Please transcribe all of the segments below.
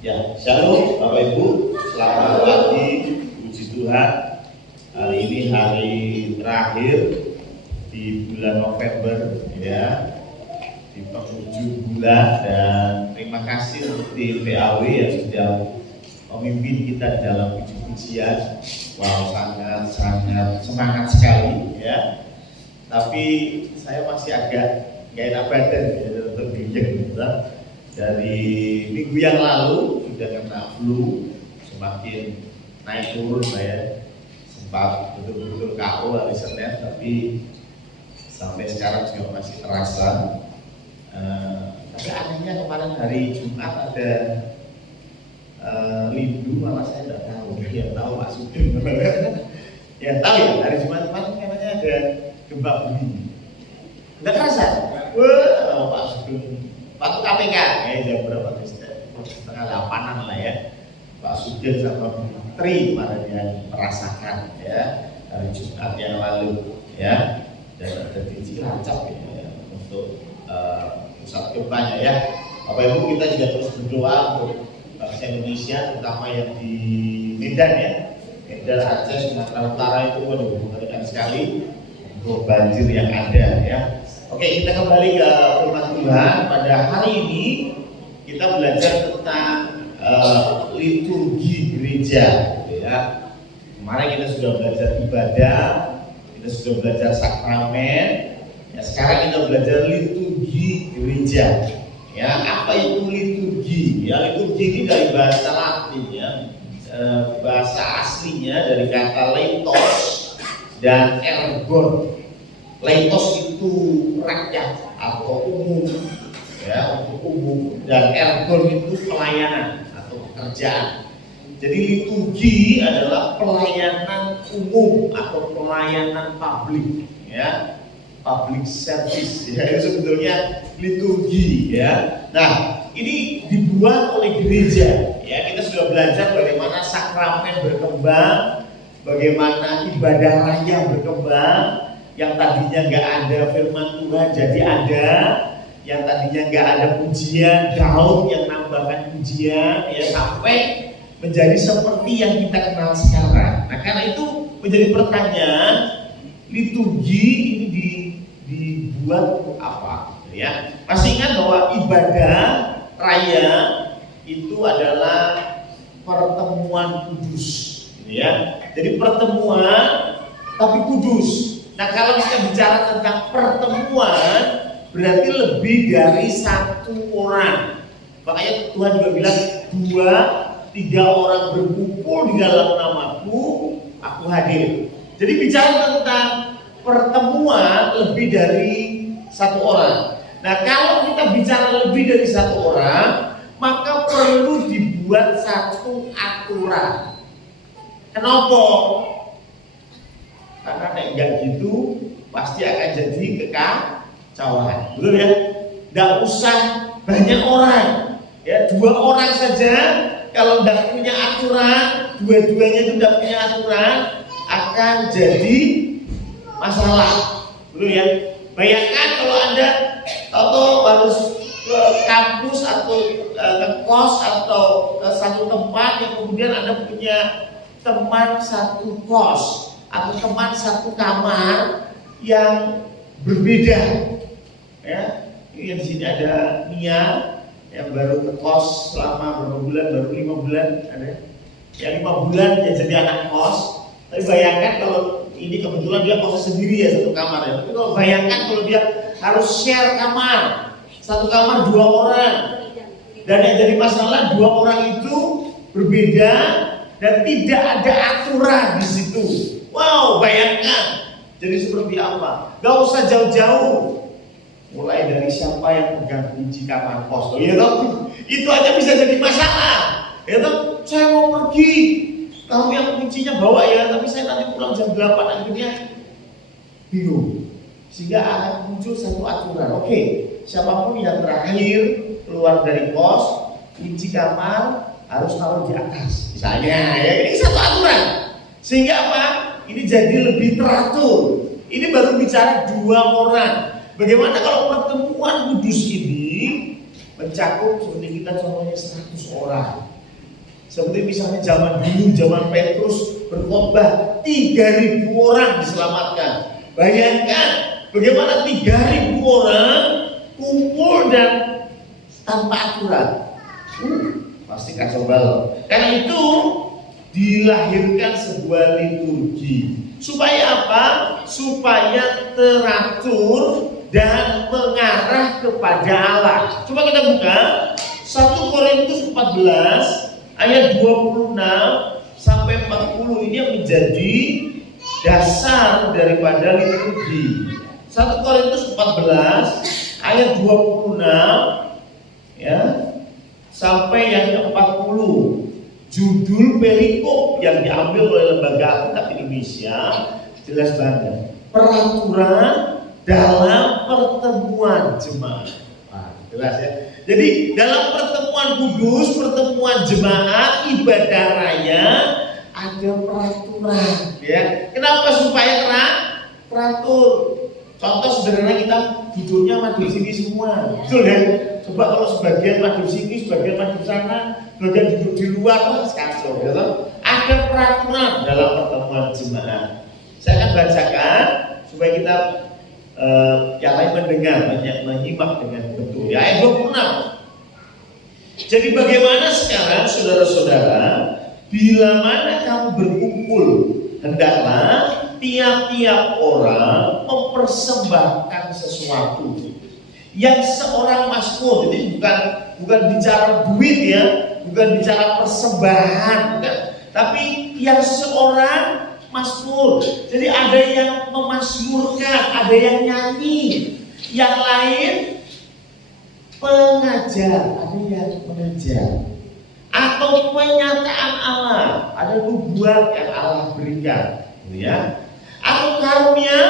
Ya, shalom Bapak Ibu, selamat pagi, puji Tuhan. Hari ini hari terakhir di bulan November, ya, di penghujung bulan, dan terima kasih untuk tim PAW yang sudah memimpin kita dalam puji-pujian. Wow, sangat semangat sekali, ya. Tapi saya masih agak gak enak badan, ya, untuk ginjeng, dari minggu yang lalu sudah kena flu, semakin naik turun saya, sempat betul-betul KO hari Senin, tapi sampai sekarang juga masih terasa. Tapi anehnya kemarin hari Jumat ada lindu, malah saya tidak tahu, ya tahu Pak Sugeng. Ya tahu ya, hari Jumat kemarin katanya ada gempa bumi. Nggak terasa? Wah, Pak Sugeng. Waktu KPK, jam berapa? Setengah 8-an lah ya. Pak Sugeng sama Menteri kemarin yang merasakan, ya, hari Jumat yang lalu, ya. Dan ada di Cilacap, ya, untuk pusat gempanya, ya. Bapak Ibu, kita juga terus berdoa untuk bangsa Indonesia, terutama yang di Medan, ya. Medan, Aceh, Sumatera Utara itu mengerikan sekali untuk banjir yang ada, ya. Oke, kita kembali ke firman Tuhan. Pada hari ini kita belajar tentang liturgi gereja, gitu ya. Kemarin kita sudah belajar ibadah, kita sudah belajar sakramen. Ya, sekarang kita belajar liturgi gereja. Ya, apa itu liturgi? Ya, liturgi ini dari bahasa Latin, ya. Bahasa aslinya dari kata leitos dan ergon. Leitos itu rakyat atau umum, ya, untuk umum, dan ergon itu pelayanan atau pekerjaan. Jadi liturgi adalah pelayanan umum atau pelayanan publik, ya, public service, ya, itu sebetulnya liturgi, ya. Nah, ini dibuat oleh gereja, ya. Kita sudah belajar bagaimana sakramen berkembang, bagaimana ibadah raya berkembang. Yang tadinya nggak ada firman Tuhan jadi ada, yang tadinya nggak ada pujian, Daud yang nambahkan pujian, ya, sampai menjadi seperti yang kita kenal sekarang. Nah, karena itu menjadi pertanyaan, liturgi ini dibuat untuk apa, ya? Masih ingat bahwa ibadah raya itu adalah pertemuan kudus, ya. Jadi pertemuan tapi kudus. Nah, kalau kita bicara tentang pertemuan, berarti lebih dari satu orang. Makanya Tuhan juga bilang 2-3 orang berkumpul di dalam namaku, aku hadir. Jadi bicara tentang pertemuan lebih dari satu orang. Nah, kalau kita bicara lebih dari satu orang, maka perlu dibuat satu aturan. Kenapa? Karena kayak enggak gitu pasti akan jadi kekacauan, betul ya? Enggak usah banyak orang, ya, 2 orang saja. Kalau enggak punya aturan, dua-duanya itu enggak punya aturan, akan jadi masalah, betul ya? Bayangkan kalau Anda harus ke kampus atau ke kos atau ke satu tempat yang kemudian Anda punya teman satu kos atau teman satu kamar yang berbeda, ya. Ini di sini ada Mia yang baru ke kos selama berapa bulan, baru 5 bulan ada, ya, 5 bulan ya jadi anak kos. Tapi bayangkan kalau ini kebetulan dia kos sendiri, ya, satu kamar, ya. Tapi kalau bayangkan kalau dia harus share kamar, satu kamar 2 orang, dan yang jadi masalah 2 orang itu berbeda dan tidak ada aturan di situ. Wow, bayangkan jadi seperti apa? Gak usah jauh-jauh, mulai dari siapa yang pegang kunci kamar kos, ya toh? Itu aja bisa jadi masalah, ya toh? Saya mau pergi, kamu yang kuncinya bawa, ya, tapi saya nanti pulang jam 8, akhirnya bingung. Sehingga akan muncul satu aturan. Oke, siapapun yang terakhir keluar dari kos, kunci kamar harus taruh di atas, misalnya, ya, ini satu aturan. Sehingga apa? Ini jadi lebih teratur. Ini baru bicara 2 orang. Bagaimana kalau pertemuan kudus ini mencakup seperti kita contohnya 100 orang? Seperti misalnya zaman dulu, zaman Petrus berkhotbah, 3.000 orang diselamatkan. Bayangkan bagaimana 3.000 orang kumpul dan tanpa aturan. Pasti kacau balau. Karena itu dilahirkan sebuah liturgi. Supaya apa? Supaya teratur dan mengarah kepada Allah. Coba kita buka 1 Korintus 14 ayat 26 sampai 40. Ini yang menjadi dasar daripada liturgi. 1 Korintus 14 ayat 26 ya sampai yang ke-40. Judul perikop yang diambil oleh Lembaga Alkitab Indonesia jelas banget. Peraturan dalam pertemuan jemaat. Jelas ya. Jadi dalam pertemuan kudus, pertemuan jemaat, ibadah raya ada peraturan. Ya. Kenapa supaya teratur? Contoh sederhana, kita duduknya maju sini semua, betul kan? Coba kalau sebagian maju sini, sebagian maju sana, sebagian duduk di luar, kacau. Ya, ada peraturan dalam pertemuan jemaat. Saya akan bacakan supaya kita yang lain mendengar, menyimak dengan betul. Ya, ayat 26. Jadi bagaimana sekarang saudara-saudara, bila mana kamu berkumpul, hendaklah tiap-tiap orang mempersembahkan sesuatu. Yang seorang mazmur, jadi bukan bicara duit ya, bukan bicara persembahan, bukan. Tapi yang seorang mazmur. Jadi ada yang memazmurkan, ada yang nyanyi, yang lain pengajar, ada yang mengajar, atau penyataan Allah, ada nubuat yang Allah berikan, ya, atau karunia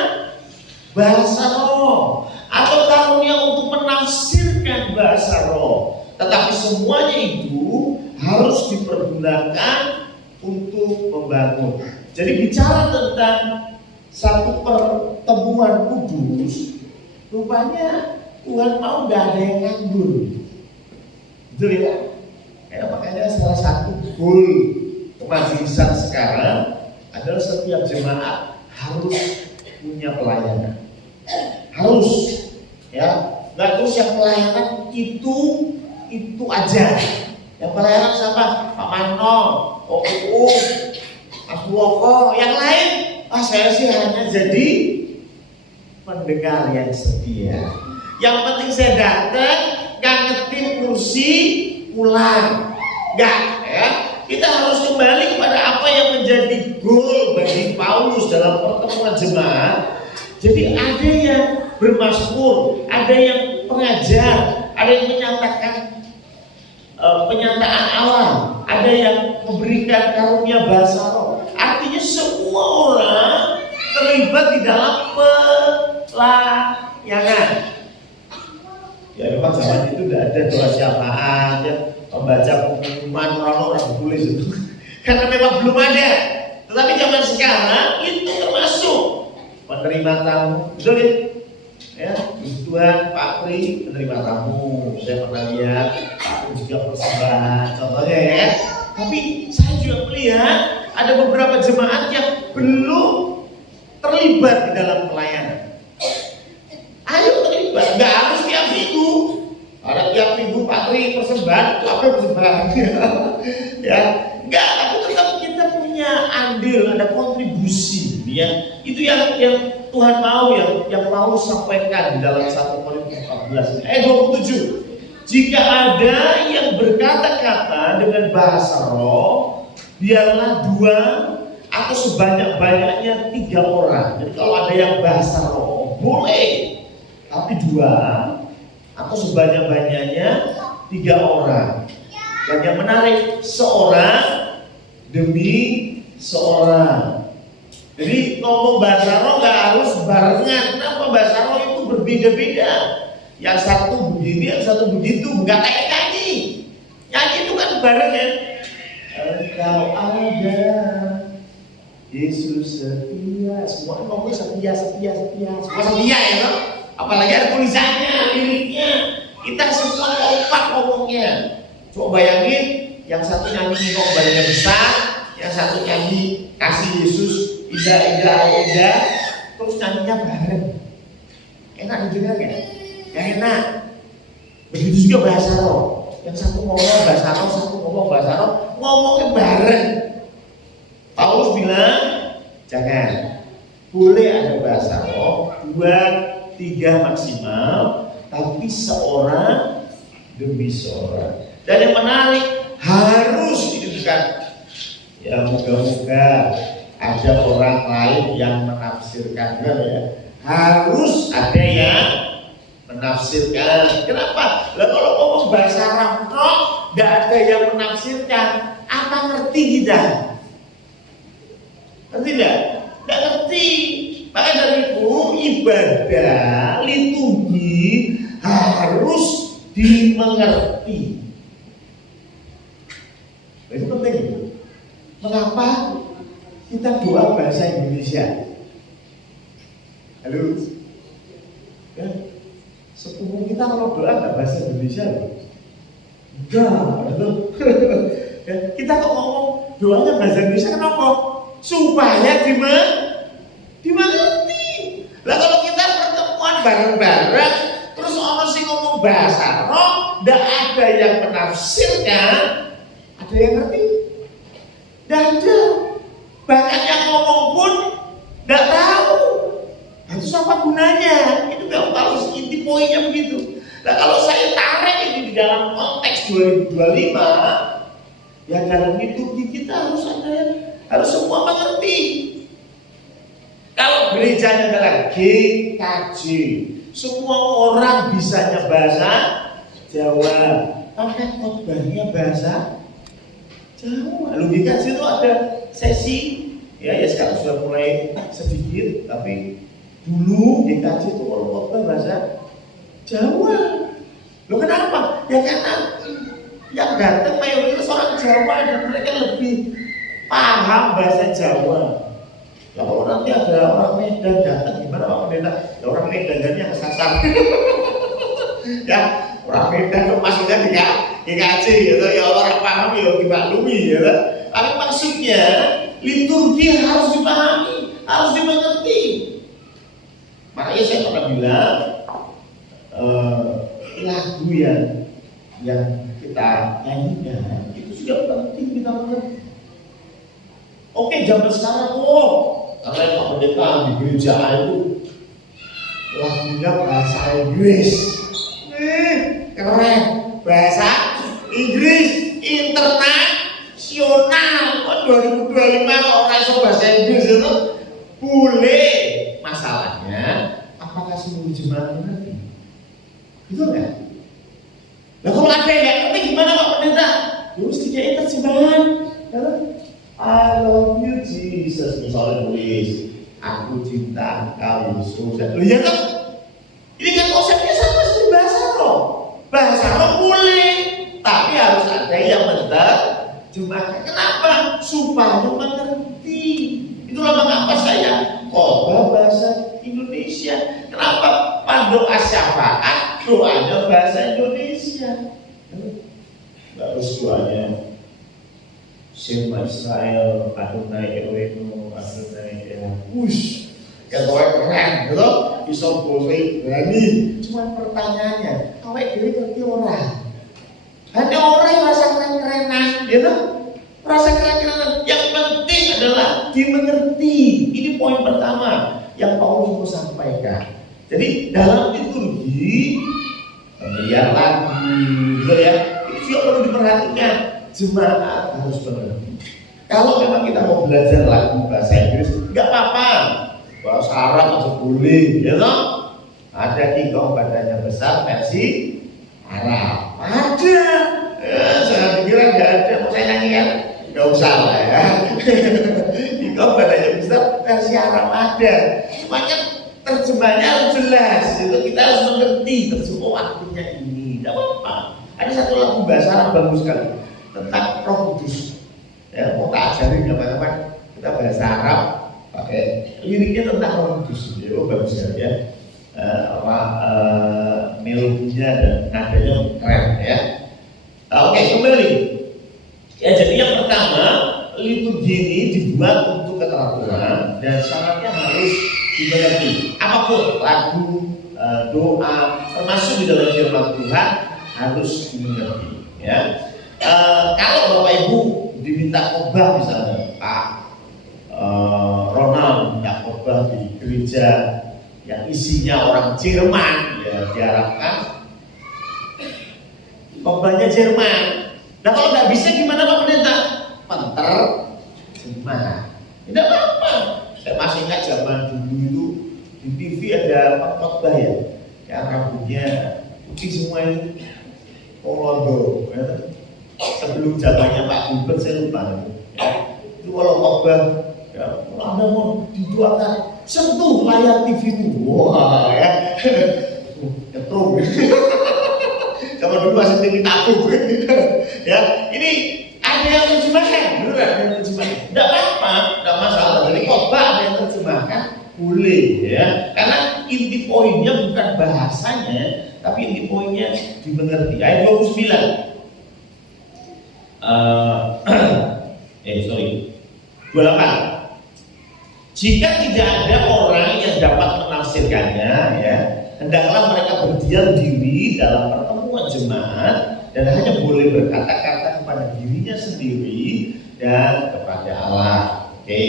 bahasa roh, atau karunia untuk menafsirkan bahasa roh. Tetapi semuanya itu harus dipergunakan untuk membangun. Jadi bicara tentang satu pertemuan kudus, rupanya Tuhan mau gak ada yang nganggur. Betul ya? Makanya salah satu goal kemajlisan sekarang adalah setiap jemaat harus punya pelayanan. Harus, ya. Gak terus yang pelayanan itu aja. Yang pelayanan siapa? Pak Mano, Pak Mas Woko, yang lain, saya sih hanya jadi pendengar yang setia. Yang penting saya datang, gak ngetin kursi, pulang. Gak, ya. Kita harus kembali kepada apa yang menjadi goal bagi Paulus dalam pertemuan jemaat. Jadi ada yang bermazmur, ada yang pengajar, ada yang menyatakan penyataan Allah, ada yang memberikan karunia bahasa roh. Artinya semua orang terlibat di dalam pelayanan. Ya memang zaman itu tidak ada doa syafaat, ya, membaca pengumuman orang-orang tulis itu, karena memang belum ada. Tetapi zaman sekarang itu termasuk menerima tamu, betul ya? Tuhan Pak Pri menerima tamu, saya pernah lihat Pak Pri juga persembahan, contohnya ya. Tapi saya juga melihat ada beberapa jemaat yang belum terlibat di dalam pelayanan. Ayo terlibat, nggak harus tiap minggu. Ada tiap minggu Pak Tri persembahan, apa persembahan? Ya, nggak. Tapi tetap kita punya andil, ada kontribusi. Ya, itu yang Tuhan mau, yang mau sampaikan di dalam 1 Korintus 14 ayat 27. Jika ada yang berkata-kata dengan bahasa roh, biarlah 2 atau sebanyak-banyaknya 3 orang. Jadi kalau ada yang bahasa roh, boleh. Tapi 2 atau sebanyak-banyaknya 3 orang. Dan yang menarik, seorang demi seorang. Jadi ngomong bahasa roh gak harus barengan. Kenapa? Bahasa roh itu berbeda-beda. Yang satu begini, yang satu begitu. Gak kayak nyanyi. Nyanyi itu kan barengan. Engkau ada, Yesus setia. Semua ngomong setia. Semua setia ya loh. Apalagi ada tulisannya, liriknya. Kita semua kompak ngomongnya. Coba bayangin yang satu nyanyi kembalinya besar, yang satu nyanyi kasih Yesus indah, terus nyanyinya bareng. Enak didengar ya? Ya enak. Begitu juga bahasa roh. Yang satu ngomong bahasa roh, satu ngomong bahasa roh, ngomongnya bareng. Paulus bilang, jangan. Boleh ada bahasa roh, 2, 3 maksimal, tapi seorang demi seorang. Dan yang menarik, harus ditunjukkan. Ya moga-moga ada orang lain yang menafsirkan ya. Harus ada yang menafsirkan. Kenapa? Lah kalau ngomong bahasa Arab nggak ada yang menafsirkan, apa ngerti kita? Ngerti nggak? Nggak ngerti. Maka dari itu ibadah liturgi harus dimengerti. Itu penting. Mengapa kita doa bahasa Indonesia? Halo, ya, sepupu kita kalau doa nggak bahasa Indonesia loh. Enggak, ya, kita kok ngomong doanya bahasa Indonesia kenapa? Supaya dimengerti. Lah kalau kita pertemuan bareng-bareng, terus orang sih ngomong bahasa roh, nggak ada yang menafsirkan, ada yang ngerti? Nggak ada. Bahkan yang ngomong pun nggak tahu. Itu apa gunanya? Itu kalau inti poinnya begitu. Nah kalau saya tarik ini di dalam konteks 2025, ya dalam liturgi kita harus semua mengerti. Kalau gerejanya adalah GKJ, semua orang bisanya bahasa Jawa, pakai khotbahnya bahasa Jawa. Lalu GKJ itu ada sesi, ya sekarang sudah mulai sedikit, tapi dulu GKJ itu kalau khotbah bahasa Jawa. Loh kenapa? Ya karena yang datang mayoritas orang Jawa dan mereka lebih paham bahasa Jawa. Ya kalau nanti ada orang Medan datang gimana Pak Pendeta? Ya orang Medan dan yang kesasar. Ya orang Medan itu maksudnya di GKJ gitu. Ya orang paham ya dimaklumi ya. Tapi maksudnya liturgi harus dipahami, harus dimengerti. Makanya saya pernah bilang lagu yang kita nyanyikan itu juga penting kita mengerti. Oke, zaman sekarang karena Pak Pendeta di gereja itu lagunya bahasa Inggris. Keren, bahasa Inggris internasional. 2025 orang iso bahasa Inggris itu boleh. Masalahnya, apakah semua jemaat mengerti? Itu enggak? Nah kalau ada yang ngerti gimana Pak Pendeta? Terus dikasih terjemahan. I love you Jesus, misalnya tulis aku cinta kau Yesus. Ya kan? Ini kan konsepnya sama seperti bahasa roh. Bahasa roh boleh, tapi harus ada yang menerjemahkan. Kenapa? Supaya mengerti. Itulah mengapa saya bahasa Indonesia. Kenapa? Pandoa syafaat doanya bahasa Indonesia. Nggak harus doanya Shema Israel, Adonai Elohim, Adonai Elohus. Ya keren, gitu. Bisa boleh berani. Cuma pertanyaannya, awake dhewe ngerti ora? Hanya orang yang rasa keren-kerenan, gitu. Rasa keren-kerenan. Yang penting adalah dimengerti. Ini poin pertama yang Paulus mau sampaikan. Jadi dalam liturgi pemilihan lagu, gitu ya. Ini juga perlu diperhatikan. Jemaat harus mengerti. Kalau memang kita mau belajar lagu bahasa Inggris, nggak apa-apa. Bahasa Arab masih boleh, ya toh? Ada kikoh badannya besar versi Arab. Ada. Ya, saya pikiran nggak ada. Mau saya nyanyi kan? Nggak usah lah ya. Kikoh badannya besar versi Arab ada. Makanya terjemahnya harus jelas. Itu kita harus mengerti terjemah artinya ini. Nggak apa-apa. Ada satu lagu bahasa Arab bagus sekali tentang Roh Kudus. Ya, mau tak ajarin teman-teman. Kita bahasa Arab pakai liriknya tentang Roh Kudus. Ya, bagus sekali ya. Melodinya dan nadanya keren ya. Oke, kembali. dibuat untuk keteraturan dan syaratnya harus dimengerti. Apapun lagu, doa, termasuk di dalam firman Tuhan harus dimengerti. Ya, kalau Bapak Ibu diminta khotbah misalnya, Pak Ronald minta khotbah di gereja yang isinya orang Jerman, ya diharapkan khotbahnya Jerman. Nah kalau nggak bisa gimana Pak Pendeta? Terjemah. Tidak apa-apa. Saya masih ingat zaman dulu itu di TV ada khotbah ya, yang rambutnya putih semua itu, Polondo. Ya. Sebelum zamannya Pak Gubernur saya lupa. Ya. Itu kalau khotbah, ya, kalau Anda mau didoakan, sentuh layar TV-mu. Wah ya, ketrum. Zaman dulu masih TV tabung. Ya, ini ada yang terjemahkan, dulu ada yang terjemahkan. Tidak apa-apa, tidak masalah. Jadi khotbah ada yang terjemahkan, boleh ya. Karena inti poinnya bukan bahasanya, tapi inti poinnya dimengerti. Ayat 29. 28. Jika tidak ada orang yang dapat menafsirkannya, ya, hendaklah mereka berdiam diri dalam pertemuan jemaat dan hanya boleh berkata-kata kepada dirinya sendiri dan kepada Allah. Oke.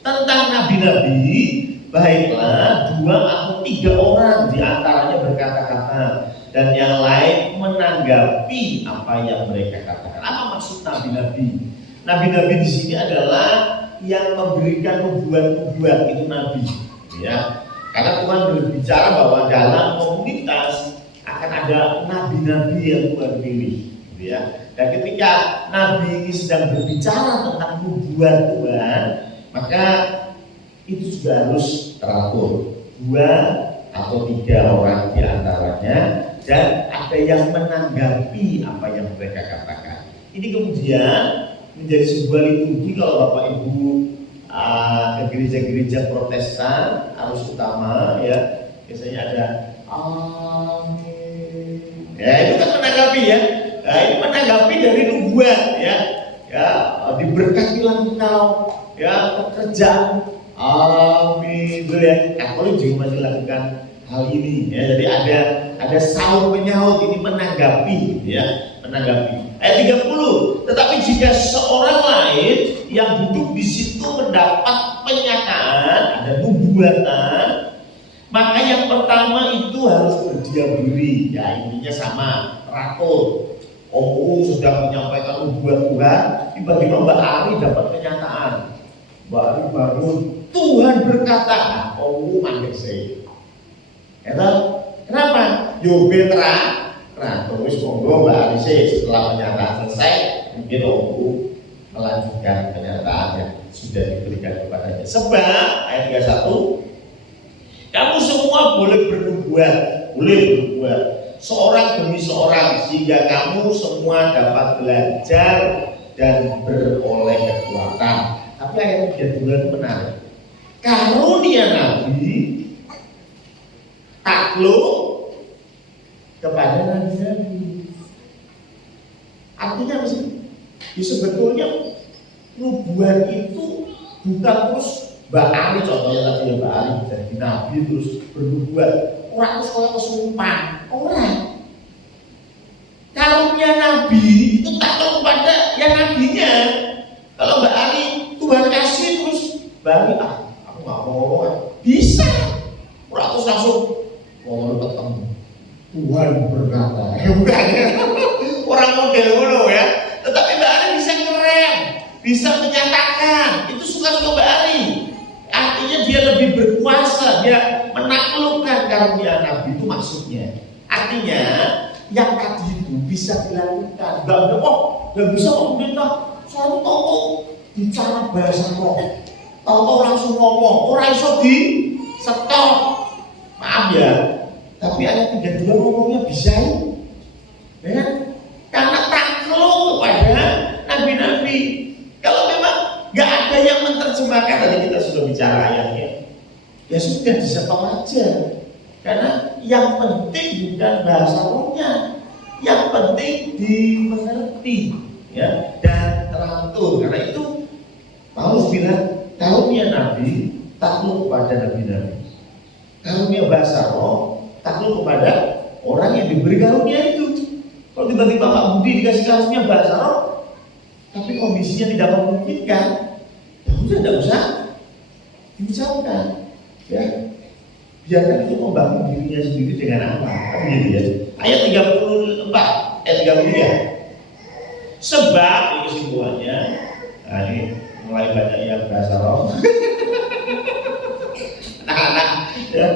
Tentang nabi-nabi, baiklah 2 atau 3 orang di antaranya berkata-kata dan yang lain menanggapi apa yang mereka katakan. Apa maksud nabi-nabi? Nabi-nabi di sini adalah yang memberikan nubuat-nubuat, itu nabi, ya. Karena Tuhan berbicara bahwa dalam komunitas akan ada nabi-nabi yang Tuhan pilih, ya. Dan ketika nabi ini sedang berbicara tentang nubuat Tuhan, maka itu juga harus teratur. 2 atau 3 orang di antaranya dan ada yang menanggapi apa yang mereka katakan. Ini kemudian menjadi sebuah liturgi kalau Bapak Ibu ke gereja-gereja Protestan arus utama, ya, biasanya ada amin. Ya, itu kan menanggapi ya. Nah, ini menanggapi dari nubuat ya. Ya, diberkatilah engkau, ya, pekerjaan. Amin. Betul ya. Katolik juga masih lakukan hal ini ya. Jadi ada saut menyaut, ini menanggapi ya, menanggapi. Ayat 30. Tetapi jika seorang lain yang duduk di situ mendapat penyataan, ada nubuatan, maka yang pertama itu harus berdiam diri. Ya, intinya sama, teratur. Om sedang menyampaikan nubuat Tuhan, tiba-tiba Mbak Ari dapat kenyataan. Mbak Ari bangun, Tuhan berkata, Om mandek saya. Kenapa? Yo betra. Nah, terus monggo Mbak Arise setelah pernyataan selesai, mungkin Om melanjutkan pernyataan yang sudah diberikan kepadanya. Sebab ayat 31, kamu semua boleh bernubuat, seorang demi seorang, sehingga kamu semua dapat belajar dan beroleh kekuatan. Tapi ayat 32 itu menarik. Karunia nabi takluk kepada nabi-nabi. Artinya apa sih? Ya, sebetulnya nubuat itu bukan terus Mbak Ali, contohnya tadi ya, Mbak Ali jadi nabi terus bernubuat. Orang terus kalau kesumpah, orang. Karunia nabi itu takluk kepada yang nabinya. Kalau Mbak Ali Tuhan kasih terus Mbak Ali, aku nggak mau ngomong, bisa. Orang terus langsung ngomong ketemu. Tuhan berkata, bukan ya? Orang model dulu ya. Tetapi Mbak Ari bisa ngerem, bisa menyatakan. Itu suka-suka Mbak Ari. Artinya dia lebih berkuasa, dia menaklukkan karunia nabi, itu maksudnya. Artinya yang tadi itu bisa dilakukan. Nggak bisa minta. Saya tahu bicara bahasa roh, tahu langsung ngomong. Orang iso di stop. Maaf ya. Tapi ayat 32 ngomongnya bisa ya, karena takluk kepada nabi-nabi. Kalau memang nggak ada yang menerjemahkan, tadi kita sudah bicara ayatnya, ya sudah disetop aja. Karena yang penting bukan bahasa rohnya, yang penting dimengerti ya, dan teratur. Karena itu Paulus bilang karunia nabi takluk kepada nabi-nabi, karunia bahasa roh takluk kepada orang yang diberi karunia itu. Kalau tiba-tiba Pak Budi dikasih karunia bahasa roh, tapi kondisinya tidak memungkinkan, ya udah tidak usah diucapkan, ya. Biarkan itu membangun dirinya sendiri dengan apa? Kan gitu ya. Ayat 34, ayat 33. Sebab ini kesimpulannya, nah ini mulai banyak yang bahasa roh. Anak-anak, ya.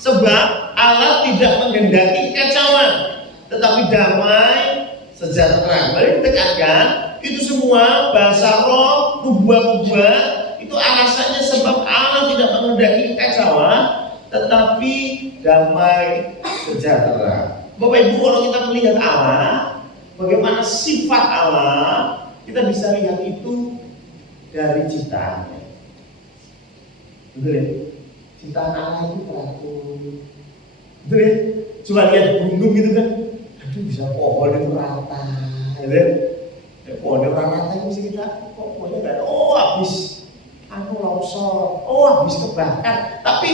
Sebab Allah tidak menghendaki kekacauan, tetapi damai sejahtera. Mari ditekankan, itu semua bahasa roh, nubuat-nubuat itu alasannya sebab Allah tidak menghendaki kekacauan, tetapi damai sejahtera. Bapak Ibu, kalau kita melihat Allah, bagaimana sifat Allah, kita bisa lihat itu dari ciptaannya. Betul ya? Ciptaan Allah itu teratur. Betul ya? Coba lihat gunung gitu kan, aduh bisa pohon itu rata, gitu ya? Pohon rata itu mesti kita, kok pohonnya gak ada, habis longsor, habis kebakar. Tapi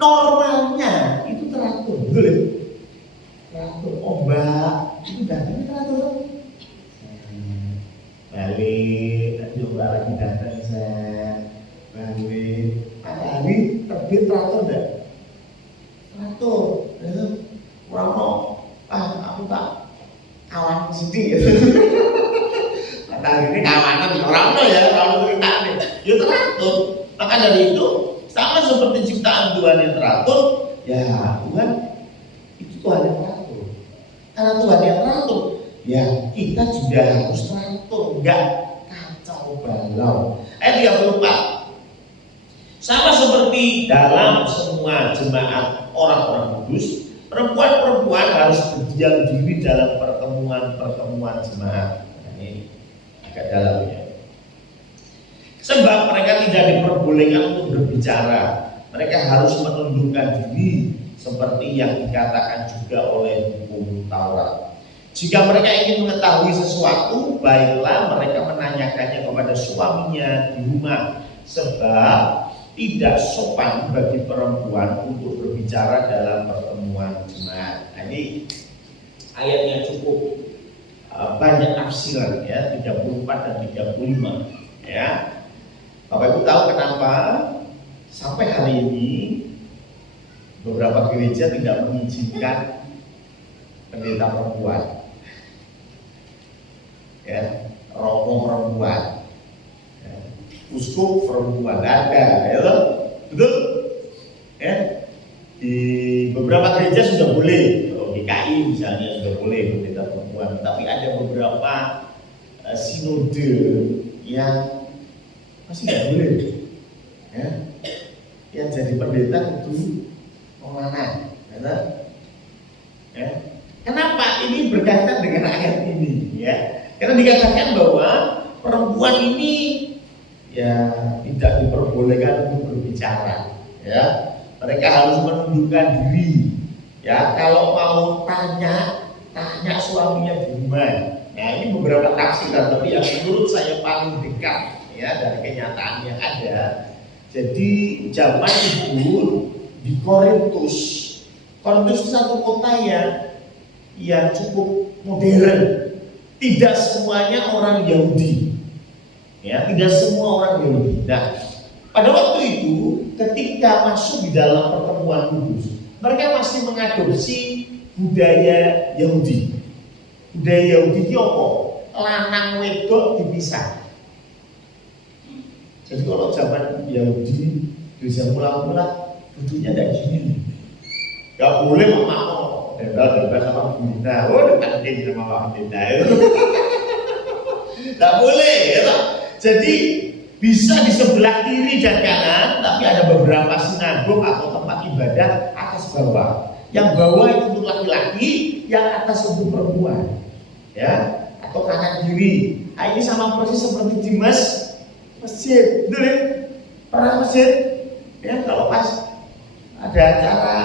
normalnya itu teratur, betul ya? Teratur, ombak itu datangnya teratur. Balik, nanti ombak lagi datang, balik. Matahari terbit teratur enggak? Teratur, gitu. Orang mau, aku tak kawan sini gitu. Matahari ini kawanan, orang ya, orang cerita nih, ya teratur. Maka dari itu, sama seperti ciptaan Tuhan yang teratur, ya Tuhan itu Tuhan yang teratur. Karena Tuhan yang teratur, ya kita juga harus teratur, enggak kacau balau. Ayat 34. Sama seperti dalam semua jemaat orang-orang kudus, perempuan-perempuan harus berdiam diri dalam pertemuan-pertemuan jemaat. Ini agak dalam ya. Sebab mereka tidak diperbolehkan untuk berbicara. Mereka harus menundukkan diri seperti yang dikatakan juga oleh hukum Taurat. Jika mereka ingin mengetahui sesuatu, baiklah mereka menanyakannya kepada suaminya di rumah. Sebab tidak sopan bagi perempuan untuk berbicara dalam pertemuan jemaat. Nah, ini ayatnya cukup banyak tafsiran ya, 34 dan 35 ya. Bapak Ibu tahu kenapa sampai hari ini beberapa gereja tidak mengizinkan pendeta perempuan, ya, romo perempuan, uskup perempuan ada, ya, betul? Ya, di beberapa gereja sudah boleh, GKI misalnya sudah boleh pendeta perempuan, tapi ada beberapa sinode yang masih nggak boleh, ya. Yang jadi pendeta itu mana, ya. Kenapa? Ini berkaitan dengan ayat ini, ya. Karena dikatakan bahwa perempuan ini ya tidak diperbolehkan untuk berbicara, ya. Mereka harus menundukkan diri, ya. Kalau mau tanya suaminya di rumah. Nah, ini beberapa tafsiran, tapi yang menurut saya paling dekat ya dari kenyataan yang ada. Jadi zaman itu di Korintus itu satu kota yang cukup modern. Tidak semuanya orang Yahudi. Ya, tidak semua orang Yahudi. Nah, pada waktu itu ketika masuk di dalam pertemuan kudus, mereka masih mengadopsi budaya Yahudi. Budaya Yahudi itu apa? Lanang wedok dipisah. Jadi kalau zaman Yahudi bisa mula-mula duduknya tidak gini, gak boleh mau dempel sama bunda, dekat sama Pak Bunda itu, gak boleh, ya. Jadi bisa di sebelah kiri dan kanan, tapi ada beberapa sinagog atau tempat ibadah atas bawah. Yang bawah itu untuk laki-laki, yang atas untuk perempuan, ya, atau kanan kiri. Nah, ini sama persis seperti di masjid, betul ya? Pernah masjid, ya, kalau pas ada acara,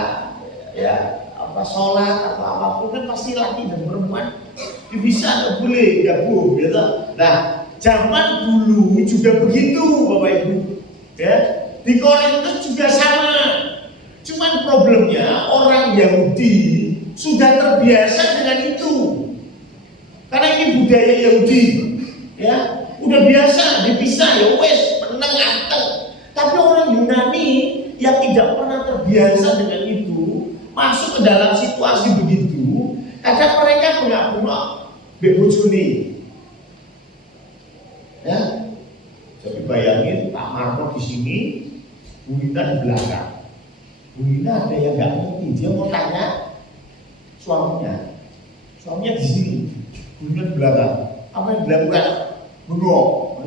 ya, sholat atau apapun kan pasti laki dan perempuan bisa, nggak boleh gabung, gitu. Nah, Zaman dulu juga begitu, Bapak Ibu. Ya, di Korintus juga sama. Cuman problemnya orang Yahudi sudah terbiasa dengan itu. Karena ini budaya Yahudi, ya, udah biasa dipisah, ya wes, menang anteng. Tapi orang Yunani yang tidak pernah terbiasa dengan itu, masuk ke dalam situasi begitu, kadang mereka bengak-bengok bebojone. Ya, jadi bayangin Pak Marmo di sini, Bu Lina di belakang. Bu Lina ada yang nggak ngerti, dia mau tanya suaminya di sini, Bu Lina di belakang. Apa yang dilakukan? Bengok.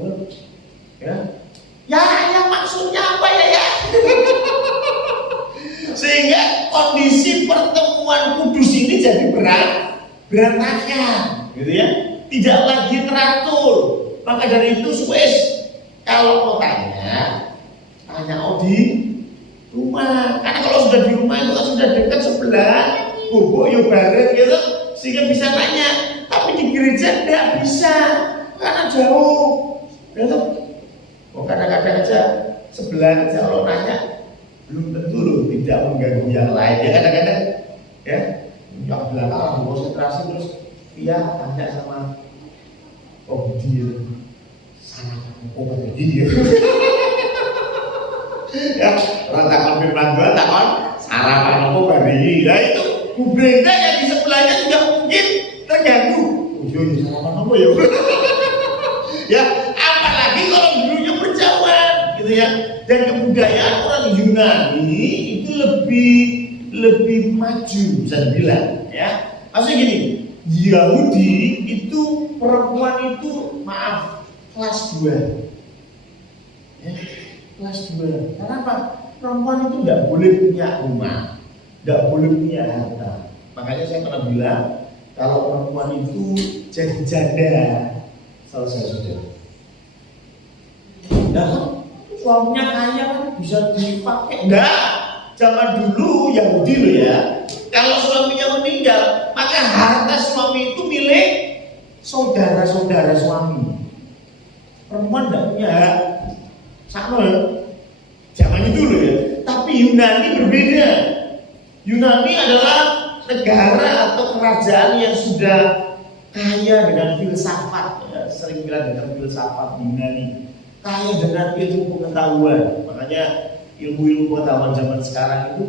Ya, yang maksudnya apa ya? Sehingga kondisi pertemuan kudus ini jadi berantakan, gitu ya. Tidak lagi teratur. Maka dari itu kalau mau tanya di rumah. Karena kalau sudah di rumah itu kan sudah dekat sebelah, bobok yuk bareng gitu, sehingga bisa tanya. Tapi di gereja tidak bisa karena jauh. Gitu. Kadang-kadang aja sebelah aja kalau nanya belum tentu loh tidak mengganggu yang lain. Ya kadang-kadang ya yang belakang konsentrasi terus dia tanya sama dia sana dia ya orang takon firman Tuhan takon sarapan apa bari. Nah itu Bu Brenda yang di sebelahnya juga mungkin terganggu. Sarapan apa ya? Ya apalagi kalau dulunya berjauhan gitu ya. Dan kebudayaan orang Yunani itu lebih maju bisa dibilang ya. Maksudnya gini, Yahudi itu perempuan itu maaf kelas 2 ya, kelas 2. Kenapa? Perempuan itu tidak boleh punya rumah, tidak boleh punya harta. Makanya saya pernah bilang kalau perempuan itu jadi janda selesai sudah. Nah, suaminya kaya kan bisa dipakai. Enggak, zaman dulu Yahudi loh ya. Kalau suaminya meninggal, maka harta suami itu milik saudara-saudara suami. Perempuan tidak punya hak. Sama ya. Zaman itu loh ya. Tapi Yunani berbeda. Yunani adalah negara atau kerajaan yang sudah kaya dengan filsafat. Ya, sering bilang dengan filsafat Yunani. Kaya dengan ilmu pengetahuan. Makanya ilmu-ilmu pengetahuan zaman sekarang itu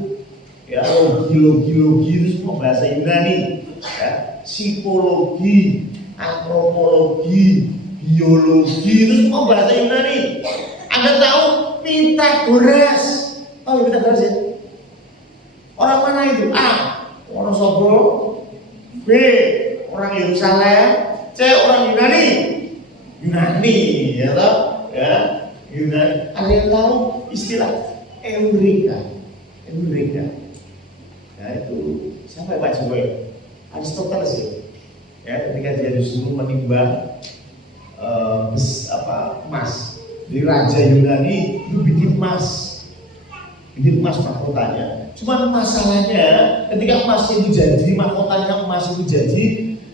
ya logi itu semua bahasa Yunani ya. Psikologi, antropologi, biologi itu semua bahasa Yunani. Anda tahu Pythagoras? Oh Pythagoras ya? Orang mana itu? A. Orang Sobro. B. Orang Yerusalem. C. Orang Yunani. Ya toh? Ya, Yunani. Ada yang tahu istilah Eureka? Nah itu siapa ya Pak Jokowi? Aristoteles ya. Ya, ketika dia disuruh menimbang emas. Di Raja Yunani itu bikin emas mahkotanya. Cuma masalahnya ketika emas itu jadi mahkotanya emas itu jadi,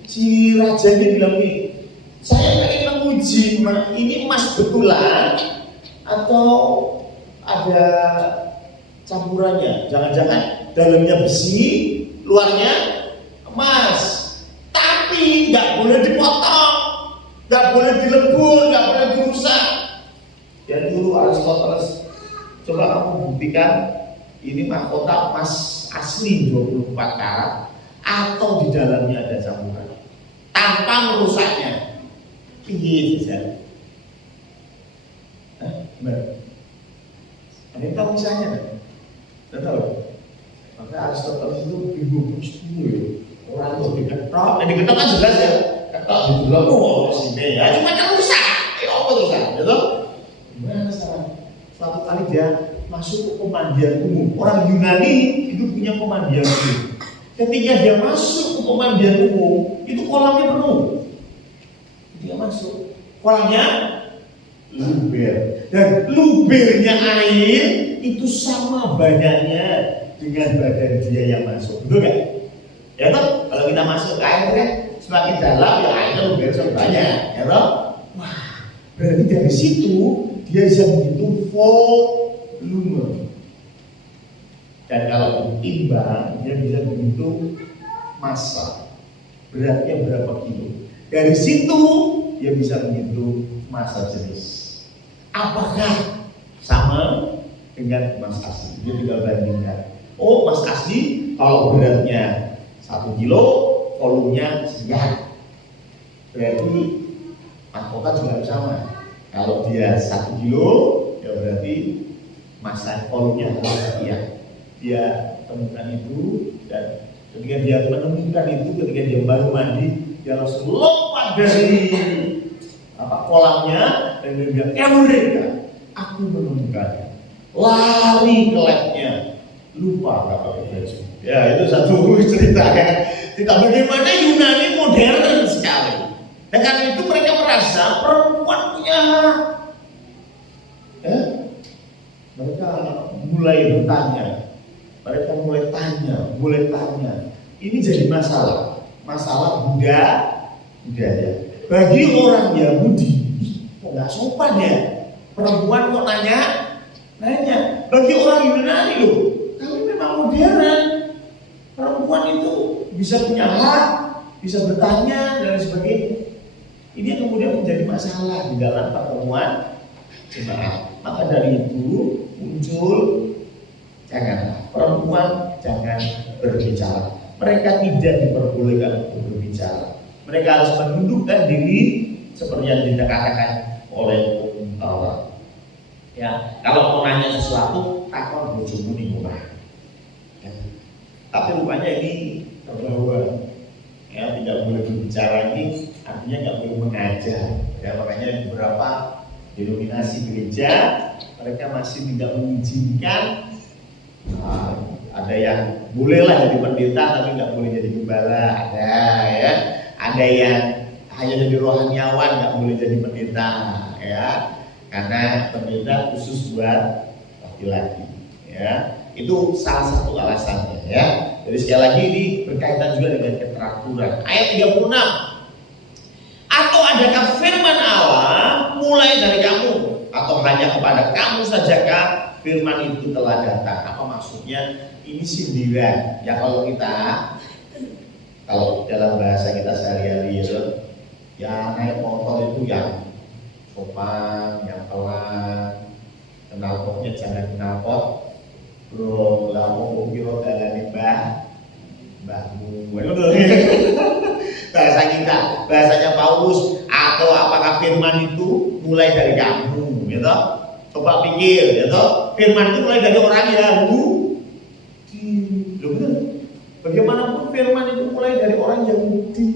si rajanya bilang nih, saya ingin menguji ini emas betulan atau ada campurannya. Jangan-jangan dalamnya besi, luarnya emas. Tapi nggak boleh dipotong, nggak boleh dilebur, nggak boleh dirusak. Dan dulu Aristoteles, coba kamu buktikan ini mahkota emas asli 24 karat atau di dalamnya ada campuran tanpa merusaknya. Tinggi saja. Benar. Ada yang tahu misalnya kan? Tidak tahu. Maka Aristoteles itu bingung ya. Orang tuh diketok, diketok kan jelas ya. Ketok di dalam sini ya. Cuma kan rusak. Apa rusak? Gitu? Gimana sekarang? Suatu kali dia masuk ke pemandian umum. Orang Yunani itu punya pemandian umum. Ketika dia masuk ke pemandian umum, itu kolamnya penuh. Dia masuk, kolamnya luber, dan lubernya air itu sama banyaknya dengan badan dia yang masuk, betul nggak? Ya toh, kalau kita masuk ke air kan semakin dalam ya airnya luber semakin banyak, ya toh. Wah, Berarti dari situ dia bisa menghitung volume. Dan kalau ditimbang, dia bisa menghitung massa. Beratnya berapa kilo. Dari situ dia bisa menghitung massa jenis. Apakah sama dengan emas asli? Dia tinggal bandingkan. Oh, emas asli kalau beratnya 1 kilo, volumenya sekian. Berarti mahkota juga sama. Kalau dia 1 kilo, ya berarti massa volumenya harus sekian. Dia temukan itu, dan ketika dia menemukan itu, ketika dia baru mandi, dia langsung lompat dari kolamnya dan dia bilang, "Eureka, aku menemukannya." Lari ke labnya, lupa nggak pakai baju. Ya, itu satu cerita ya. Cerita bagaimana Yunani modern sekali. Dan karena itu mereka merasa perempuan punya hak. Ya? Mereka mulai bertanya. Mereka mulai tanya. Ini jadi masalah budaya. Bagi orang Yahudi, kok nggak sopan ya? Perempuan kok nanya. Bagi orang Yunani loh, kami memang modern. Perempuan itu bisa punya hak, bisa bertanya dan sebagainya. Ini yang kemudian menjadi masalah di dalam pertemuan jemaat. Maka dari itu muncul, perempuan jangan berbicara. Mereka tidak diperbolehkan untuk berbicara. Mereka harus menundukkan diri seperti yang dikatakan oleh Taurat. Ya, kalau mau nanya sesuatu, takon bojomu ning omah. Ya. Tapi rupanya ini terbawa. Ya, tidak boleh berbicara ini artinya nggak boleh mengajar. Ya, makanya beberapa denominasi gereja mereka masih tidak mengizinkan. Ada yang bolehlah jadi pendeta tapi nggak boleh jadi gembala, ya. Ada yang hanya jadi rohaniawan, nggak boleh jadi pendeta, ya. Karena pendeta khusus buat laki-laki, ya. Itu salah satu alasannya, ya. Jadi sekali lagi ini berkaitan juga dengan keteraturan. Ayat 36. Atau adakah firman Allah mulai dari kamu, atau hanya kepada kamu sajakah firman itu telah datang? Apa maksudnya? Ini sindiran. Ya kalau dalam bahasa kita sehari-hari ya naik motor itu yang sopan, yang pelan, knalpotnya jangan knalpot bro, lalu kira dalane mbahmu. Bahasa kita, bahasanya Paulus. Atau apakah firman itu mulai dari kamu, gitu? Coba pikir, gitu. Firman itu mulai dari orang Yahudi. Bagaimanapun firman itu mulai dari orang Yahudi.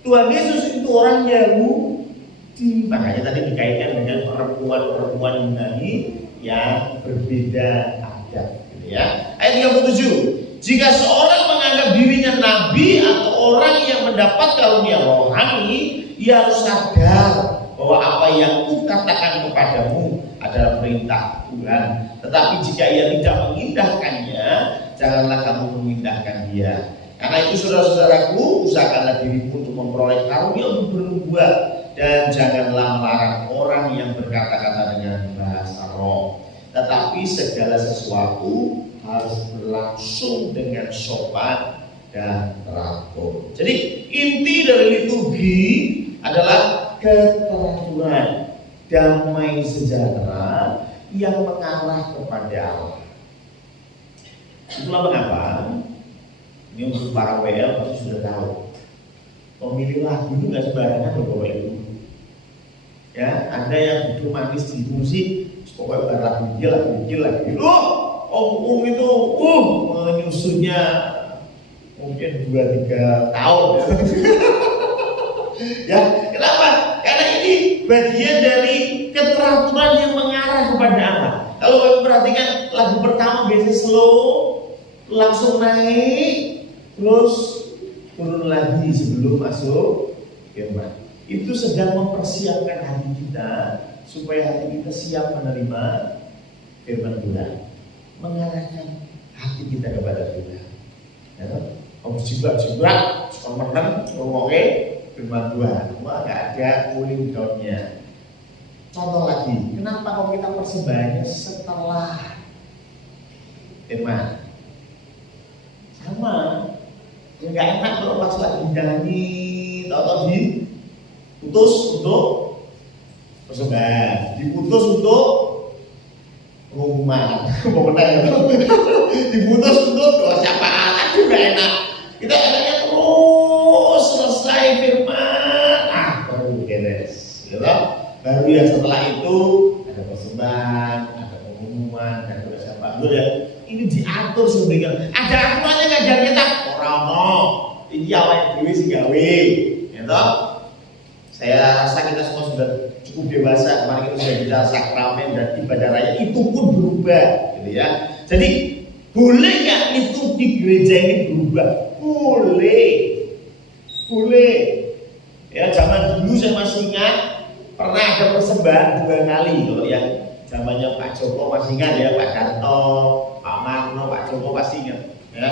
Tuhan Yesus itu orang Yahudi. Makanya tadi dikaitkan dengan perempuan Yunani yang berbeda adat, gitu ya. Ayat 37. Jika seorang menganggap dirinya nabi atau orang yang mendapat karunia rohani, ia harus sadar bahwa apa yang kukatakan kepadamu adalah perintah Tuhan. Tetapi jika ia tidak mengindahkannya, janganlah kamu mengindahkan dia. Karena itu saudara-saudaraku, usahakanlah dirimu untuk memperoleh karunia untuk bernubuat, dan janganlah melarang orang yang berkata-kata dengan bahasa roh. Tetapi segala sesuatu harus berlangsung dengan sopan dan teratur. Jadi inti dari liturgi adalah keteraturan, damai sejahtera yang mengarah kepada Allah. Itulah mengapa ini untuk para WL pasti sudah tahu, pemilih lagu itu nggak sembarangan loh Bapak Ibu. Ya, ada yang duduk manis di musik, pokoknya lagu lagi. Om itu menyusunnya mungkin 2-3 tahun. Ya, kenapa? Karena ini bagian dari keteraturan yang mengarah kepada Allah. Kalau kamu perhatikan lagu pertama biasanya slow, langsung naik, terus turun lagi sebelum masuk firman. Itu sedang mempersiapkan hati kita supaya hati kita siap menerima firman Tuhan, mengarahkan hati kita kepada Tuhan. Ya, kamu jibrak, menang, ngomongnya firman Tuhan. Wah, nggak ada cooling down-nya. Contoh lagi, kenapa kalau kita persembahannya setelah firman? Sama, nggak enak kalau pas lagi nyanyi, atau diputus untuk persembahan, diputus untuk pengumuman, diputus untuk doa syafaat, aduh nggak enak. Kita enaknya terus selesai firman, baru beres, gitu. Baru yang setelah itu ada persembahan, ada pengumuman, ada doa syafaat. Ini diatur sedemikian. Ada aturannya nggak jangan kita orang mau. Ini awalnya dewi sih gawe, gitu. Saya rasa kita semua sudah cukup dewasa. Kemarin kita sudah bicara sakramen dan ibadah raya, itu pun berubah, gitu ya. Jadi boleh nggak itu di gereja ini berubah? Boleh, boleh. Ya zaman dulu saya masih ingat pernah ada persembahan 2 kali. Kalau yang zamannya Pak Joko masih ingat ya, Pak Darto, Pak Marno, Pak Joko pasti ingat. Ya.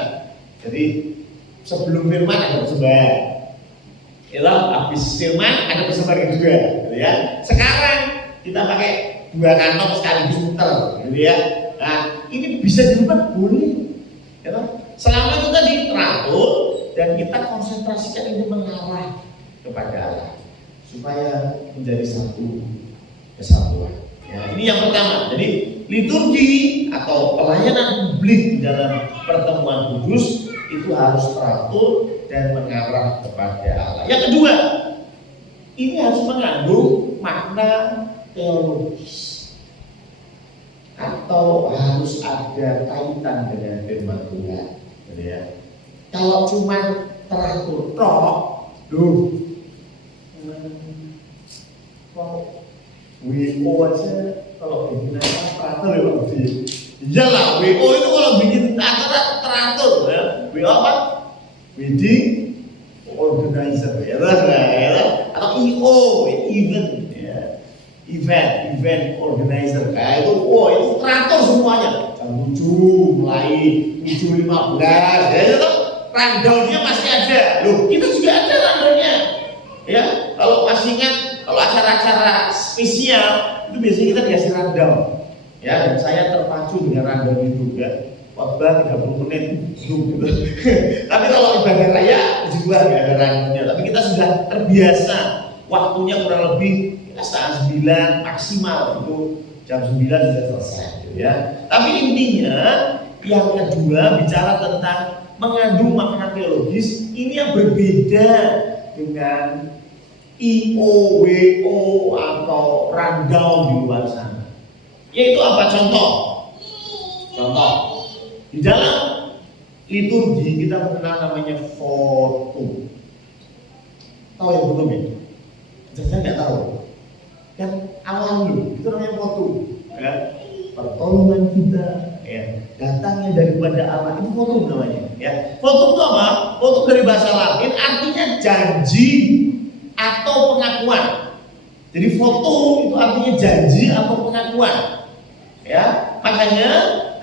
Jadi sebelum firman ada persembahan. Itu habis firman ada persembahan kedua, gitu ya. Sekarang kita pakai 2 kantong sekaligus muter, gitu ya. Nah, ini bisa dirubah boleh, gitu. Selama itu tadi teratur dan kita konsentrasikan ini mengarah kepada Allah supaya menjadi satu kesatuan. Ya, ini yang pertama. Jadi liturgi atau pelayanan publik di dalam pertemuan kudus itu harus teratur dan mengarah kepada Allah. Yang kedua, ini harus mengandung makna teologis atau harus ada kaitan dengan firman Tuhan. Gitu ya. Kalau cuma teratur tok, WO aja kalau bikin apa teratur ya Pak. Iyalah, WO itu kalau bikin teratur ya. WO apa? Wedding organizer ya, atau EO, event ya. Event organizer. Kayak itu teratur semuanya. Jam 7 mulai 7.15 ya itu rundown-nya pasti ada. Loh, kita juga ada rundown-nya. Ya, kalau masih ingat kalau acara-acara spesial itu biasanya kita dikasih rundown. Ya, dan saya terpacu dengan rundown itu juga. Khotbah 30 menit gitu. Tapi kalau ibadah raya juga nggak ada rundown-nya. Tapi kita sudah terbiasa waktunya kurang lebih setengah 9 maksimal, itu jam 9 sudah selesai, gitu ya. Tapi intinya yang kedua bicara tentang mengandung makna teologis, ini yang berbeda dengan IO, WO atau rundown di luar sana. Yaitu apa? Contoh di dalam liturgi kita mengenal namanya foto. Tahu yang foto ini? Saya nggak tahu. Kan alam dulu, itu namanya foto. Ya. Pertolongan kita, ya, datangnya daripada Allah, itu foto namanya. Ya. Foto itu apa? Foto dari bahasa Latin artinya janji atau pengakuan. Jadi foto itu artinya janji atau pengakuan. Ya, makanya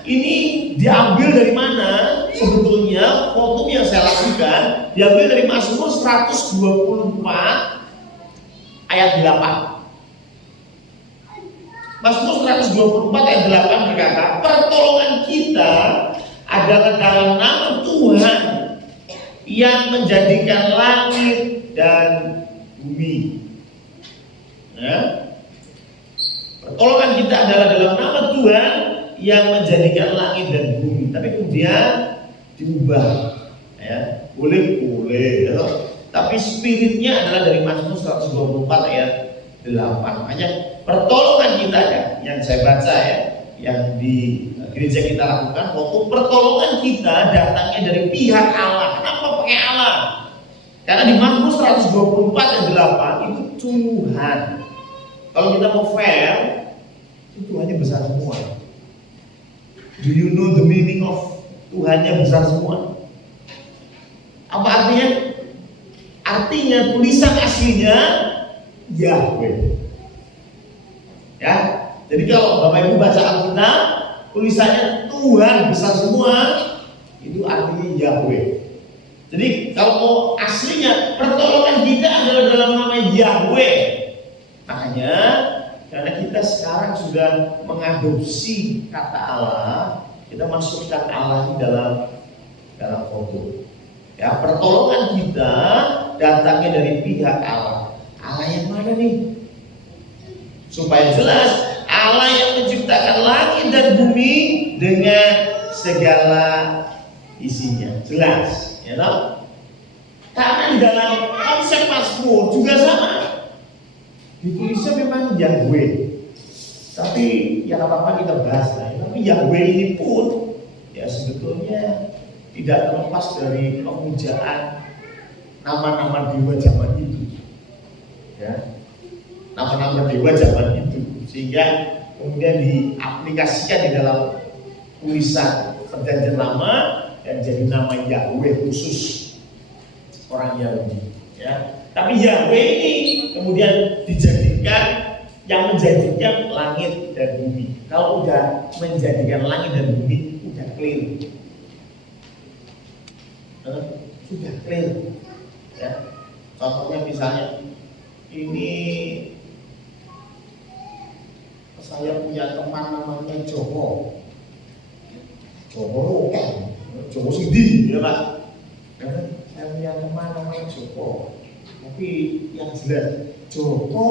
ini diambil dari mana? Sebetulnya foto yang saya lakukan diambil dari Mazmur 124 ayat 8. Mazmur 124 ayat 8 berkata, pertolongan kita adalah dalam nama Tuhan yang menjadikan langit dan bumi. Ya. Pertolongan kita adalah dalam nama Tuhan yang menjadikan langit dan bumi. Tapi kemudian diubah, ya. Boleh, ya. Tapi spiritnya adalah dari Mazmur 124 ayat 8. Makanya pertolongan kita ya, yang saya baca ya, yang di gereja kita lakukan, waktu pertolongan kita datangnya dari pihak Allah. Kenapa pakai Allah? Karena di Mazmur 124 ayat 8 itu Tuhan. Kalau kita mau fair, itu Tuhannya besar semua. Do you know the meaning of Tuhannya besar semua? Apa artinya? Artinya tulisan aslinya Yahweh. Ya, jadi kalau Bapak Ibu baca Alkitab, tulisannya Tuhan besar semua, itu artinya Yahweh. Jadi kalau mau aslinya pertolongan kita adalah dalam nama Yahweh. Makanya Karena kita sekarang sudah mengadopsi kata Allah, kita masukkan Allah di dalam foto. Ya, pertolongan kita datangnya dari pihak Allah. Allah yang mana nih? Supaya jelas, Allah yang menciptakan langit dan bumi dengan segala isinya. Jelas, ya tahu? Karena di dalam konsep Mazmur juga sama. Ditulisnya memang Yahweh. Tapi ya apa-apa kita bahas lah. Tapi Yahweh ini pun ya sebetulnya tidak terlepas dari pemujaan nama-nama dewa zaman itu. Ya. Nama-nama dewa zaman itu, sehingga kemudian diaplikasikan di dalam tulisan Perjanjian Lama dan jadi nama Yahweh khusus orang Yahudi. Ya. Tapi Yahweh ini kemudian dijadikan yang menjadikan langit dan bumi. Kalau udah menjadikan langit dan bumi, udah clear. Sudah clear. Ya. Contohnya misalnya ini saya punya teman namanya Joko kan, Joko Sidi, ya Pak. Saya punya teman namanya Joko, tapi yang jelas Joko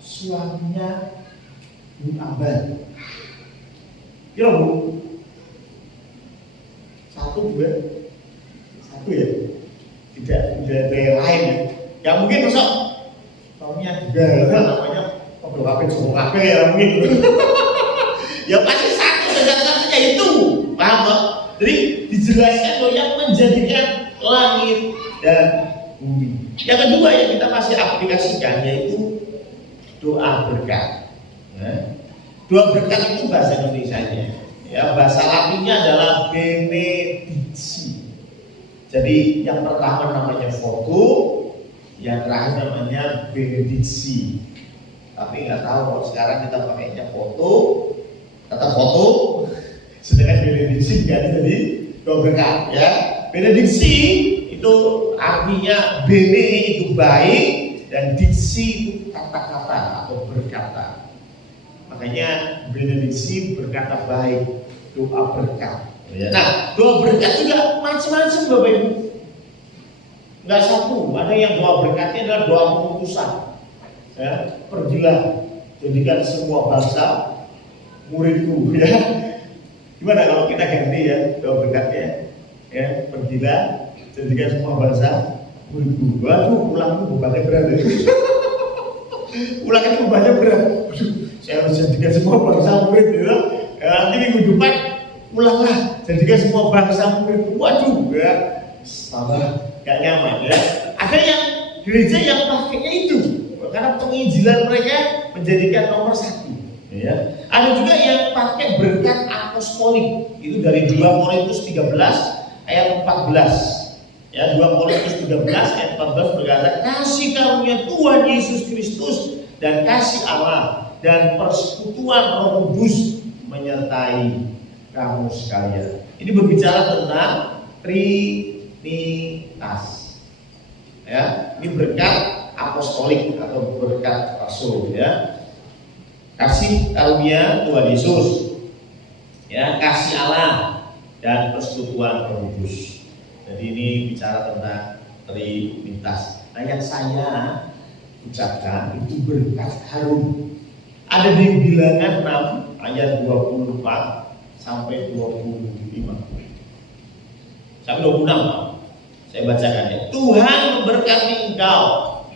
suaminya Bu Ambar. Ya Bu, satu ya, tidak ada yang lain ya. Ya mungkin besok suaminya juga namanya Pablo Kape Joko Kape ya mungkin. Ya pasti satu-satunya itu, paham toh? Jadi dijelaskan bahwa yang menjadikan langit dan bumi. Yang kedua yang kita masih aplikasikan yaitu doa berkat. Ya. Doa berkat itu bahasa Indonesianya. Ya, bahasa Latinnya adalah benediksi. Jadi yang pertama namanya foto, yang terakhir namanya benediksi. Tapi nggak tahu kalau sekarang kita pakainya foto, tetap foto, sedangkan benediksi ganti jadi doa berkat. Ya, benediksi itu artinya bene itu baik dan diksi itu kata-kata atau berkata. Makanya benediksi berkata baik, doa berkat. Nah, doa berkat juga macam-macam Bapak Ibu. Enggak satu, ada yang doa berkatnya adalah doa pengutusan. Ya, pergilah jadikan semua bangsa muridku, ya. Gimana kalau kita ganti ya doa berkatnya? Ya, pergilah jadikan semua bangsa muridku. Waduh, pulang itu bebannya berat ya. Pulang itu bebannya berat. Saya harus jadikan semua bangsa murid ya. Nanti minggu depan pulanglah jadikan semua bangsa murid. Waduh, ya, tambah gak nyaman ya. Ada yang gereja yang pakainya itu karena penginjilan mereka menjadikan nomor 1. Ya. Ada juga yang pakai berkat apostolik, itu dari 2 Korintus 13 ayat 14. Ya, 2 Korintus 13 ayat 14 berkata, kasih karunia Tuhan Yesus Kristus dan kasih Allah dan persekutuan Roh Kudus menyertai kamu sekalian. Ini berbicara tentang Trinitas. Ya, ini berkat apostolik atau berkat rasul ya. Kasih karunia Tuhan Yesus, ya, kasih Allah dan persekutuan Roh Kudus. Jadi ini bicara tentang Trinitas. Nah, yang saya ucapkan itu berkat harum. Ada di Bilangan 6 ayat 24 sampai 25. Sampai 26. Saya bacakan ya. Tuhan memberkati engkau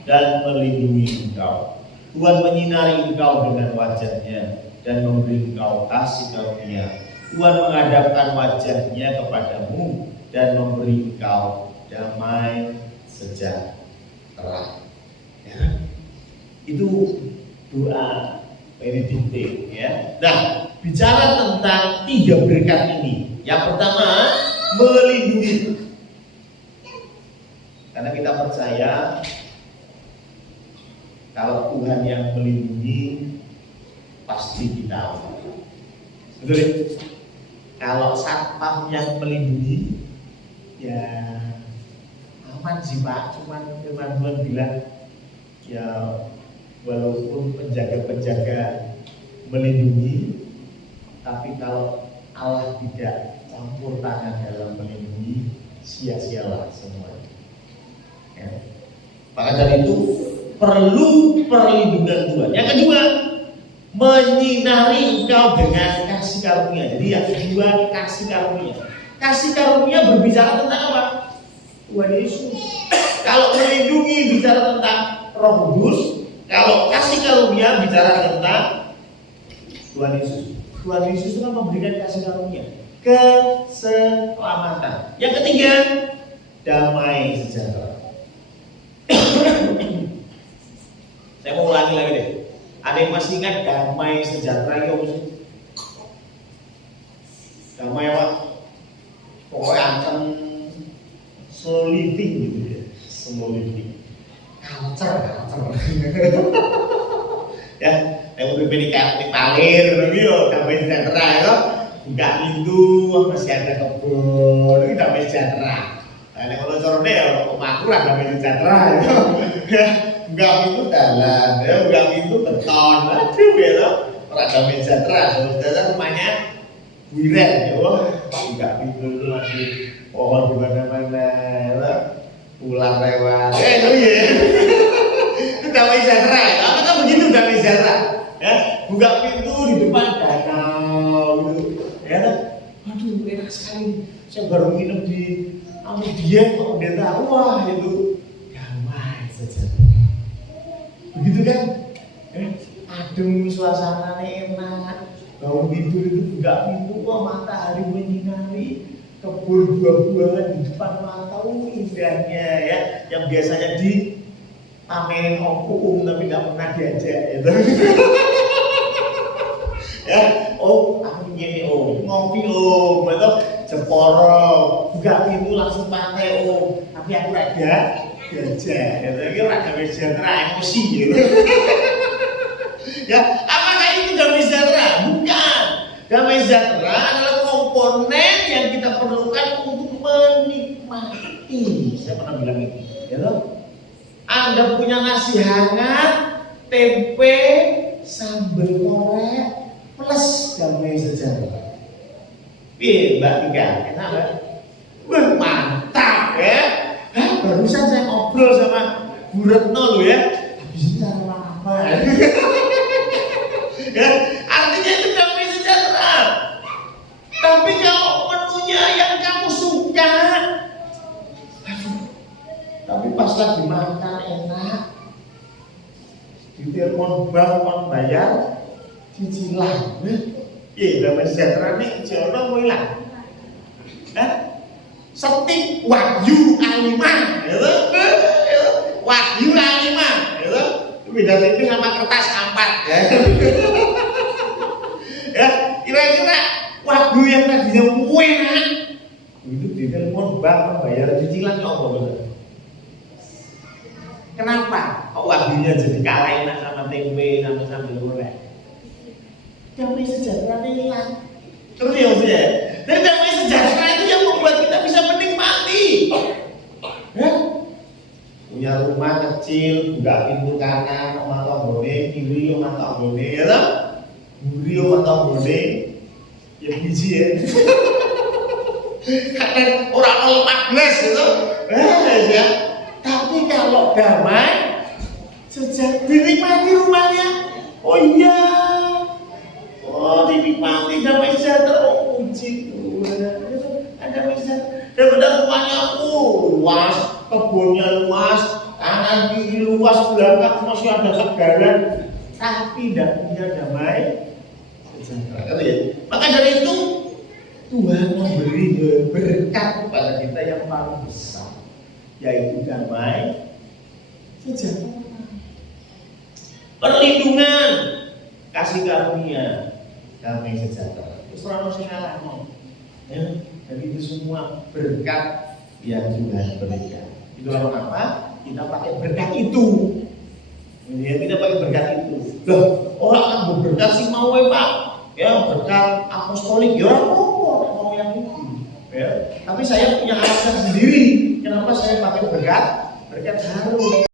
dan melindungi engkau. Tuhan menyinari engkau dengan wajahnya dan memberi engkau kasih karunia. Tuhan menghadapkan wajahnya kepadamu dan memberi engkau damai sejahtera. Ya. Itu doa benedikte ya. Nah, bicara tentang 3 berkat ini. Yang pertama, melindungi. Karena kita percaya kalau Tuhan yang melindungi pasti kita aman. Betul ya? Kalau satpam yang melindungi ya aman sih Pak. Cuman Tuhan bilang ya walaupun penjaga-penjaga melindungi, tapi kalau Allah tidak campur tangan dalam melindungi, sia-sialah semuanya. Ya. Maka dari itu perlu perlindungan Tuhan. Yang kedua, menyinari engkau dengan kasih karunia. Jadi yang kedua, kasih karunia. Kasih karunia berbicara tentang apa? Tuhan Yesus. Kalau melindungi bicara tentang Roh Kudus, kalau kasih karunia bicara tentang Tuhan Yesus. Tuhan Yesus itu kan memberikan kasih karunia, keselamatan. Yang ketiga, damai sejahtera. Saya mau ulangi lagi deh. Ada yang masih ingat damai sejahtera itu apa sih? Damai apa? Pokoknya akan slow living gitu ya. Slow living. Culture. Ya, yang udah beli kartu palir, gitu, damai sejahtera ya. Buka pintu, masih ada kebun, itu damai sejahtera. Nah, kalau corone ya, makruh damai sejahtera ya. Buka pintu jalan, ya, buka pintu beton, aduh ya, orang damai sejahtera. Saudara rumahnya Wiren, ya, buka pintu itu masih pohon di mana-mana, ya, ular lewat, itu ya. Itu damai sejahtera, apa kan begitu damai sejahtera? Ya, buka pintu di depan danau, gitu, ya, aduh enak sekali. Saya baru nginep di Amedian kok udah tahu, wah itu damai sejahtera. Begitu kan? Adem, suasananya enak. Bangun tidur itu buka pintu, wah matahari menyinari, kebun buah-buahan di depan mata, indahnya ya. Yang biasanya di pamerin om tapi nggak pernah diajak gitu. Ya, aku gini ngopi atau Jeporo, buka pintu langsung pantai tapi aku raga gajah, gitu. Raga sejahtera emosi gitu. Ya, apakah itu damai sejahtera? Bukan. Damai sejahtera adalah komponen yang kita perlukan untuk menikmati. Saya pernah bilang itu, ya loh. Anda punya nasi hangat, tempe, sambal korek, plus damai sejahtera. Mbak Tika, enak Mbak? Wah mantap ya. Barusan saya ngobrol sama Bu Retno loh ya. Habis ini cara apa? Ya, artinya itu damai sejahtera. Tapi kalau menunya yang kamu suka, tapi pas lagi makan enak, di telepon bank membayar cicilan. Iya, damai sejahtera nih, jono mau hilang. Setik Wahyu A5, gitu. Wahyu A5, gitu. Beda tipis sama kertas A4, ya. Ya, kira-kira Wahyu yang tadinya enak, itu di telepon bank membayar cicilan apa betul? Kenapa? Kok Wahyunya jadi kalah enak sama tempe, sama sambal goreng? Damai sejahtera hilang. Ngerti ya maksudnya? Dan damai sejahtera itu yang membuat kita bisa menikmati. Ya? Punya rumah kecil, buka pintu kanan, omah tanggane, kiri omah tanggane, ya toh? Buri omah tanggane, ya biji ya. Kadang orang 14 itu, ya. Tapi kalau damai sejahtera, dinikmati rumahnya. Oh iya. Oh, dinikmati damai sejahtera, puji Tuhan. Ada damai sejahtera. Daripada rumahnya luas, kebunnya luas, kanan kiri luas, belakang masih ada segaran, tapi tidak punya damai sejahtera. Ya? Maka dari itu Tuhan memberi berkat kepada kita yang paling besar, yaitu damai sejahtera. Perlindungan, kasih karunia, damai sejahtera. Terus orang sing ngalahno. Ya, jadi itu semua berkat yang Tuhan berikan. Itu apa? Kita pakai berkat itu. Ya, kita pakai berkat itu. Loh, orang kan berkat sih mau Pak. Ya, berkat apostolik ya mau yang itu. Ya, tapi saya punya alasan sendiri kenapa saya pakai berkat Harun.